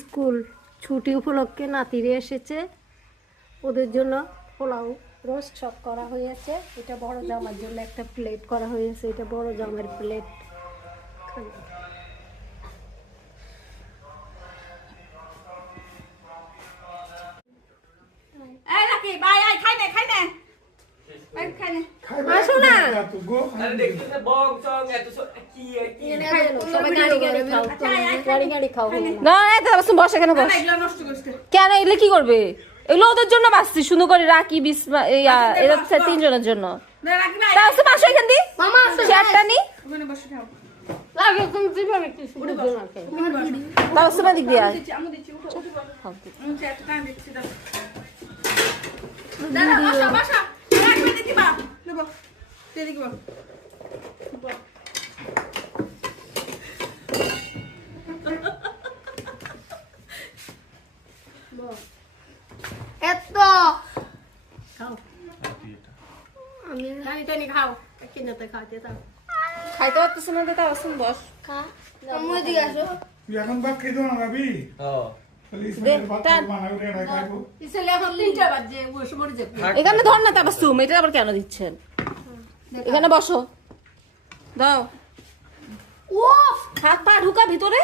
School ছুটি উপলক্ষে নাতিরে এসেছে, ওদের জন্য পোলাও রোস্ট সব করা হয়েছে। এটা বড় জামার জন্য একটা প্লেট করা হয়েছে, এটা বড় জামের প্লেট। আসো না, বস এখানে বস। কেন এগুলো কি করবে? এগুলো ওদের জন্য বাঁচছি, সুন্দর করে রাখি এরা 3 জনের জন্য। এখান দিয়ে চেয়ারটা নি দিক দিয়ে খাইতে পারতেছ না, তাও আসুন বস। এখানে ধর না তাবাসুম, এটা আবার কেন দিচ্ছেন? এখানে বসো, দাও। হাত পা ঢুকা ভিতরে।